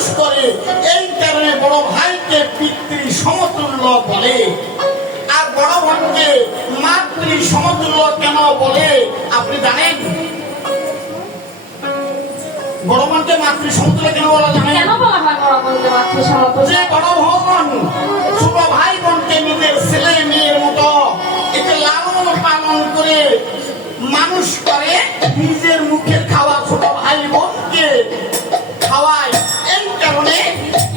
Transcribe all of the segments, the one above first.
মানুষ করে, এই কারণে বড় ভাইকে পিতৃ সমতুল্য বলে। আর বড় বোনকে মাতৃ সমতুল্য কেন বলে আপনি জানেন? বড় বোনকে মাতৃ সমতুল্য কেন বলা জানেন? কেন বলা হয় বড় বোনকে মাতৃ সমতুল্য? যে বড় বোন ছোট ভাই বোনকে নিজের ছেলে মেয়ের মতো একে লালন পালন করে মানুষ করে, নিজের মুখে খাওয়া ছোট ভাই বোনকে খাওয়ায়, এই কারণে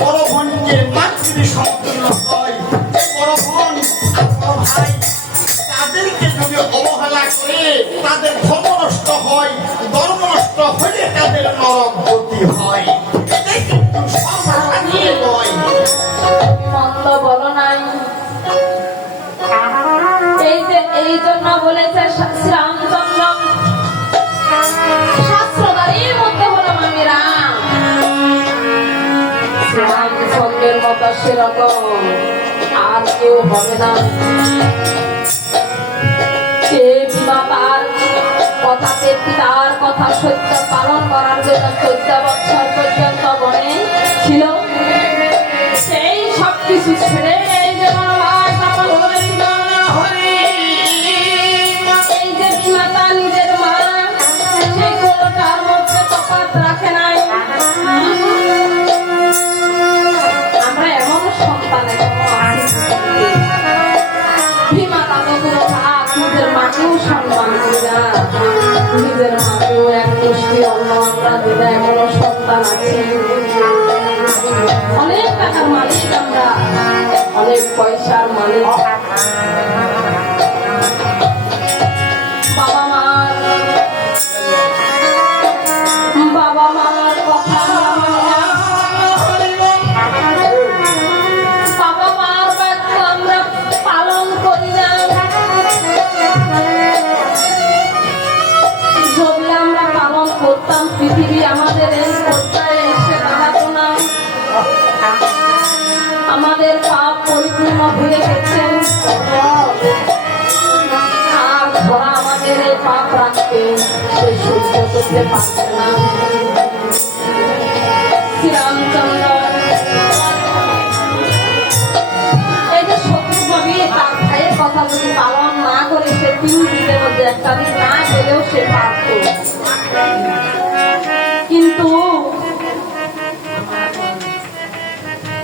বড় বোনকে মাতৃ সমতুল্য হয়। বড় বোন আর বড় ভাই তাদেরকে যদি অবহেলা করে তাদের ধর্ম নষ্ট হয়, ধর্ম নষ্ট হলে তাদের নরক গতি হয়। এটাই কিন্তু সর্বদা নিয়ে নয়। মন্দ বলো নাই। এই জন্য বলেছে শ্রীরামচন্দ্র, শাস্ত্রধারীর মধ্যে হলাম আমি রাম। শ্রীরামচন্দ্রের মতো সেরকম আর কেউ হবে না। সে বিবাহ কথাতে পিতার কথা সত্য পালন করার জন্য 14 বছর পর্যন্ত বনে ছিল। সেই সব কিছু ছেড়ে এই যে বনবাস পালন করেছিল। এই যে বিমাতা নিজের মা, সেই কোনোটার মধ্যে তফাৎ রাখে নাই। আমরা এমন সন্তান বিমাতা তো কোনো ভাত নিজের মাকেও সম্মান করি না, নিজের মাকেও এক মুষ্টি অন্ন আমরা দিলে এমনও সন্তান আছে। অনেক টাকার মালিক আমরা, অনেক পয়সার মালিক। বাবা মার কথা বাবা মার বাক্য আমরা পালন করি না। যদি আমরা পালন করতাম পৃথিবী আমাদের এই পর্যায়ে এসে দাঁড়াতো না। আমাদের পাপ পরিপূর্ণ ভুলে গেছেন, আর ধরা আমাদের এই পাপ রাখতে সে সহ্য করতে পারছে না। শ্রীরামচন্দ্র এই যে শত্রুভাবে তার ভাইয়ের কথা যদি পালন না করে সে 3 দিনের মধ্যে একটা দিন না গেলেও সে পারত,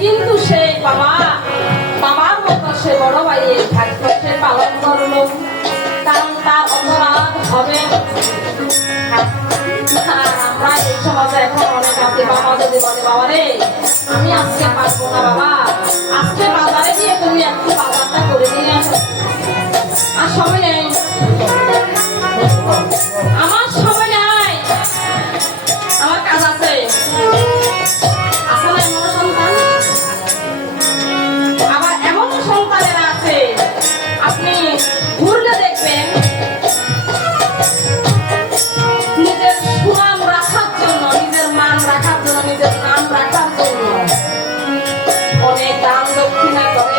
কিন্তু সেই বাবার মতো সে বড় ভাইয়ের ভাগ্য সে পালন করলো, কারণ তার অপরাধ হবে। আমরা এই সমাজে এখন অনেক আছে, বাবা যদি বলে বাবা রে আমি আজকে পারবো না, বাবা আজকে বাজারে গিয়ে তুমি একটু বাজারটা করে নিয়ে আসো। আর সময় নেই, আমার সময় নাই, আমার কাজ আছে। আসলে এমন সন্তান, আবার এমন সন্তানেরা আছে আপনি ঘুরলে দেখবেন নিজের সুনাম রাখার জন্য, নিজের মান রাখার জন্য, নিজের নাম রাখার জন্য অনেক দান দক্ষিণা করে,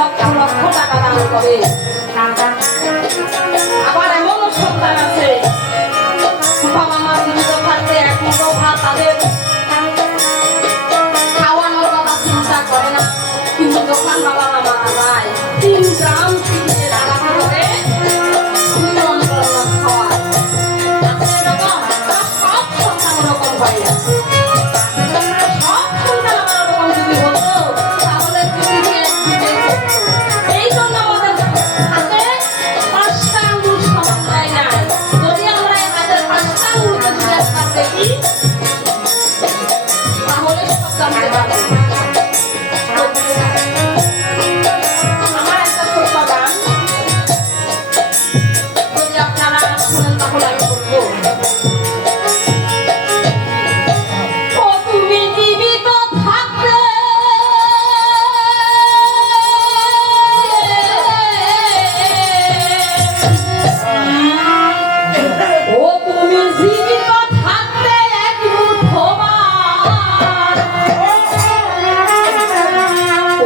লক্ষ লক্ষ টাকা দান করে। আবার এমনও সন্তান আছে বাবা মা জীবিত থাকতে এক মুঠো ভাত তাদের খাওয়ানোর কথা চিন্তা করে না, কিন্তু যখন বাবা মা মারা যায় 3 গ্রাম চিনিতে টাকা করে খাওয়ায়। এরকম সব সন্তান ওরকম হয় না। সব সন্তান আমার ওরকম যদি হতো তাহলে পৃথিবী একদিকে এই জন্য আমাদের হাতে 5টা আঙুল সমান নাই। যদি আমরা এই হাতের 5টা আঙুলকে যদি একবার দেখি তাহলে সব জানতে পারবো। আমার একটা ছোট্ট গান যদি আপনারা শুনেন তাহলে আমি বলবো। ও তুমি জীবিত থাকতে ও তুমি জীবিত থাকতে এক মুঠো ভাত,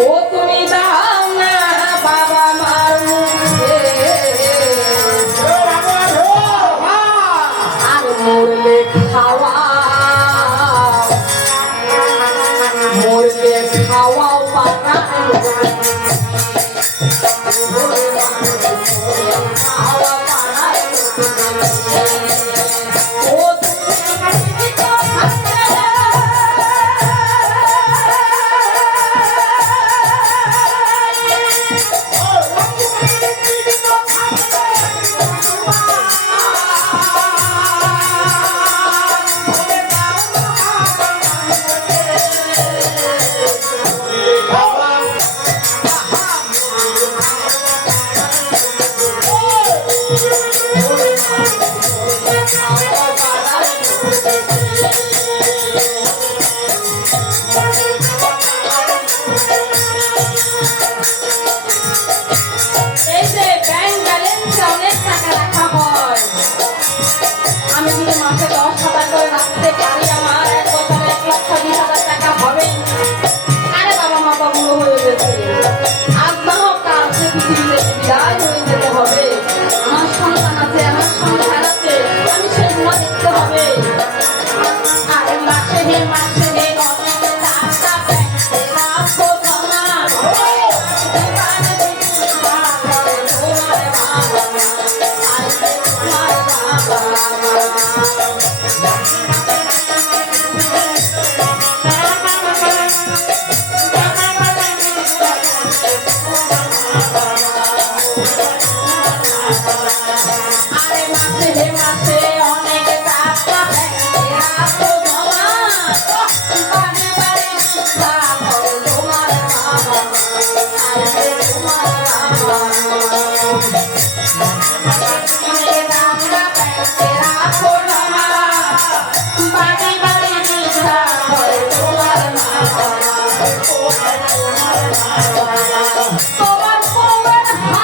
ও তুমি দাও না বাবা মার মুখে, আর মরলে খাওয়া হাওয়াও পাড়ায় হাওয়া পাড়ায় ও তুমি তো এই যে ব্যাংক ব্যালেন্সে অনেক টাকা রাখা হয় আমি যদি মাসে 10,000 করে রাখতে পারি আমার এক বছরে 1,20,000 টাকা হবে আরে বাবা মা বাবুলো হয়ে গেছে আজ না হোক কাল সে পৃথিবীতে বিদায় হয়ে যেতে হবে আমার সন্তান আছে আমার সংসার আছে আমি সেগুলো দেখতে হবে আরে মাসে হে অনেক টাকা ব্যাংকে রাখো জমা আরে মাসে হে মাসে অনেক টাকা ব্যাংকে রাখো জমা বারে বারে মিথ্যা করে তোমার বাবা আরে তোমার বাবা অনেক টাকা ব্যাংকে রাখো জমা বারে বারে মিথ্যা করে তোমার বাবা তোমার বউয়ের হাতে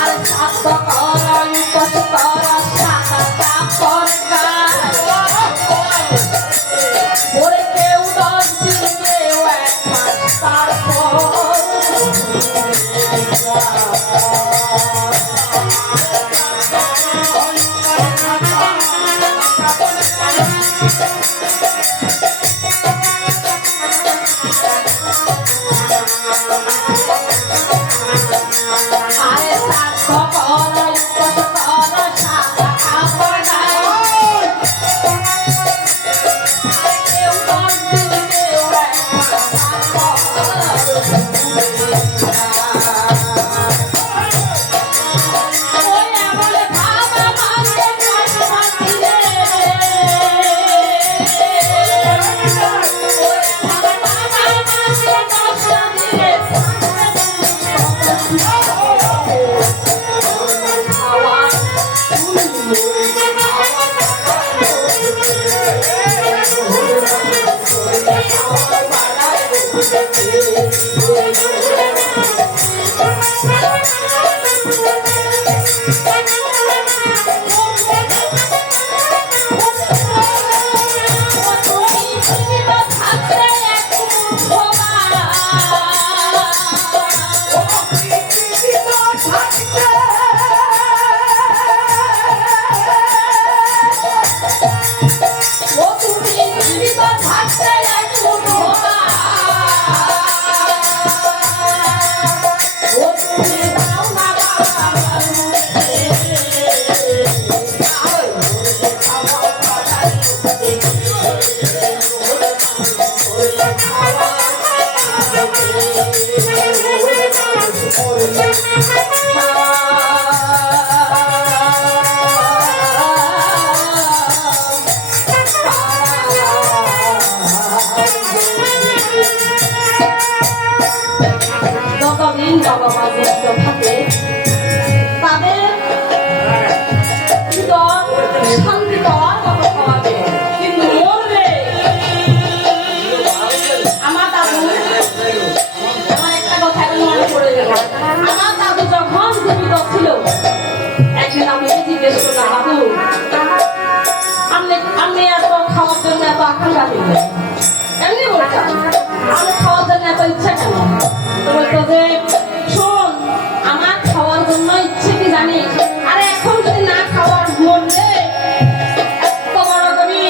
আর সাত করণ কত কর সাতা পরকার ওরে কেউ 10 দিন কেউ 1 মাস তারপর আরে সাত করণ যতদিন বাবা মা জীবিত থাকে তাদের ভিতর শান্তি পাওয়ার কথা পাবে, কিন্তু মরলে আমার দাদু, আমার একটা কথা এখন মনে পড়ে গেল। আমার দাদু যখন জীবিত ছিল একদিন আমি জিজ্ঞেস করলাম, দাদু আপনি এত খাওয়ার জন্য এত আকাঙ্ক্ষা দিলেন, এমনি বলতাম আমি খাওয়ার জন্য এত ইচ্ছা কেন? তো বলতো যে শোন, আমার খাওয়ার জন্য ইচ্ছে কি জানিস, আরে এখন যদি না খাওয়ার মরলে এত বড় কবি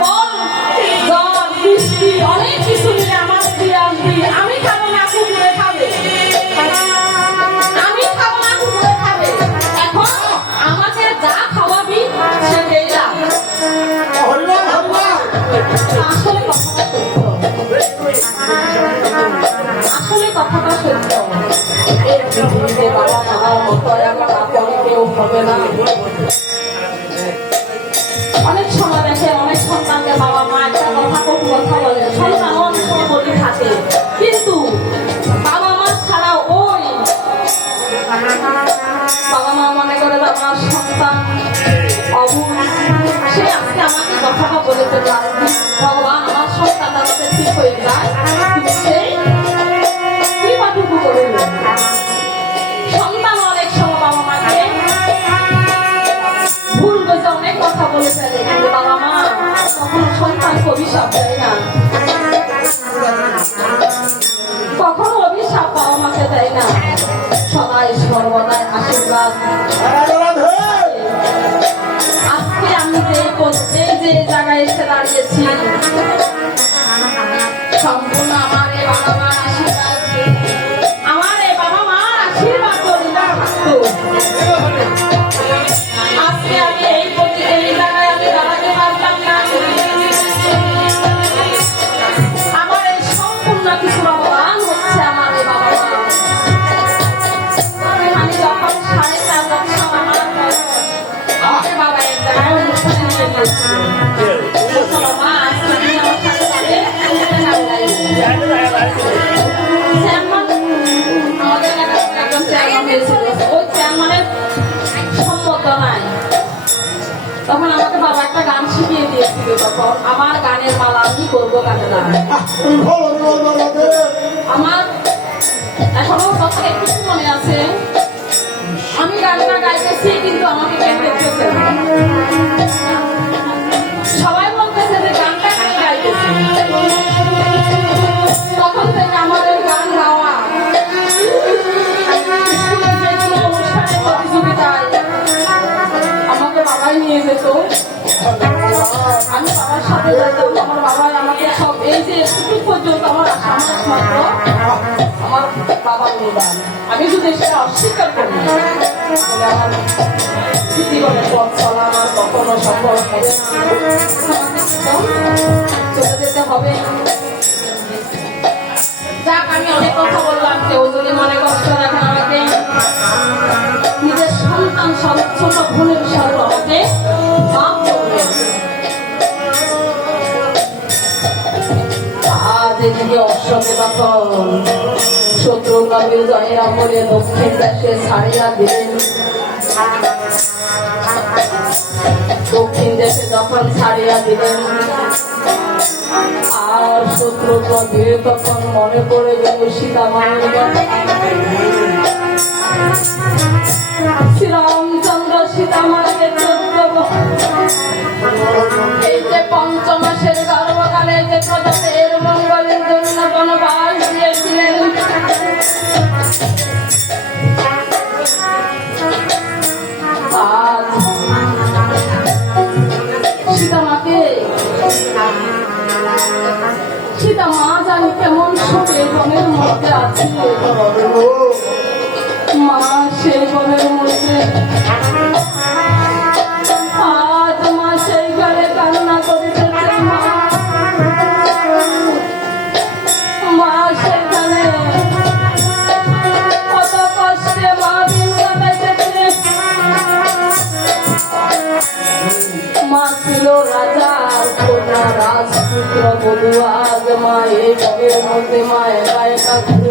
ফল জল বৃষ্টি অনেক কিছু মিলে আমার দিয়ে আসবি, আমি খাবো না কুকুরে খাবে, আমি খাবো না কুকুরে খাবে, এখন আমাকে যা খাওয়াবি সেটাই লাভ। আসলে কথাটা সত্য, আসলে কথাটা সত্য। এই পৃথিবীতে বাবা মার মতো আমার আপন কেউ হবে না। অনেক সময় দেখে অনেক সন্তানকে বাবা মা একটা কথা কটু কথা বলে, সন্তান অনেক সময় বলে থাকে, কিন্তু বাবা মা ছাড়া ওই বাবা মা মনে করে যে আমার সন্তান অবুঝ, সে আজকে আমাকে কথাটা বলেছে ভগবান আমার সন্তানটা যাতে ঠিক হয়ে যায়, কিন্তু সেই কৃপাটুকু করে সন্তান অনেক সময় বাবা মাকে ভুল বুঝে অনেক কথা বলে ফেলে, কিন্তু বাবা মা কখনো সন্তানকে অভিশাপ দেয় না, কখনো অভিশাপ বাবা মাকে দেয় না, সদাই সর্বদাই আশীর্বাদ। আজকে আমি যে জায়গায় এসে দাঁড়িয়েছি সম্পূর্ণ আমার এই বাবা মার আশীর্বাদ, আমার এই বাবা মার আশীর্বাদ করিলাম। আজকে আমি এই জায়গায় আমি দাঁড়াতে পারতাম না, আমার এই সম্পূর্ণ কিছু ভগবান হচ্ছে আমার এই বাবা মা। আমি যখন 4.5 বছর আমার আমাকে বাবা এক জায়গায় অনুষ্ঠানে নিয়ে গিয়েছিল, বাবা আজকে তুমি আমার সাথে যাবে, চেয়ারম্যান আমাদের একজন চেয়ারম্যান হয়েছিল, ওই চেয়ারম্যানের সম্মত নাই, তখন আমাকে বাবা একটা গান শিখিয়ে দিয়েছিল, তখন আমার গানের মালা আমি করবো গানে না, আমার এখনো কথা একটু মনে আছে, আমি গানটা গাইতেছি কিন্তু আমাকে কেউ দেখতেছে না, সবাই বলতেছে যে গানটা কে গাইতেছে, তখন থেকে আমার এই গান গাওয়া স্কুলের যে কোনো অনুষ্ঠানে প্রতিযোগিতায় আমাকে বাবাই নিয়ে যেত, আমি বাবার সাথে যেতাম, আমার বাবাই আমাকে সব এই যে এতটুকু পর্যন্ত আমার সামনে মাত্র আমার বাবার অনুদান, আমি যদি সেটা অস্বীকার করি তাহলে আমার জীবনের পথ চলা আমার কখনো সম্ভব হবে না, চলে যেতে হবে। যাক, আমি অনেক কথা বললাম, কেউ যদি মনে কষ্ট রাখেন আমাকে নিজের সন্তান ছোট ভুলের বিষয় আমাকে মাফ করবেন। আজ এদিকে অশ্বকে তখন শত্রু নবীর জয়ের আমলে দক্ষিণ দেশে ছাড়িয়া দিলেন, দক্ষিণ দেশে যখন ছাড়িয়া দিলেন আর শত্রু নবীর তখন মনে পড়ে গেল সীতামায়ের কথা, শ্রীরামচন্দ্র সীতামাকে 14 এই যে 5 মাসের গর্ভকালে যে প্রজাদের মঙ্গলের জন্য বনবাস দিয়েছিলেন, আজ সীতা মা জানি কেমন শোকে বনের মধ্যে আছে, মা সেই বনের মধ্যে আজ মা সেই ঘরে কান্না করিতেছে, মা সেখানে কত পুত্র বধূ আজ মায়ে ঘরের মধ্যে মায়ের গায়ে কাছে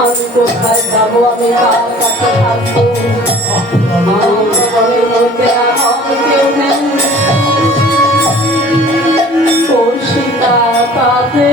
আমি কোথায় যাবো আমি কার কাছে থাকবো আমার ঘরের মধ্যে আমার কেউ নেই কৌশিকা কাঁদে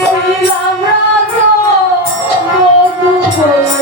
শ্রীরাম রাজ মধুবন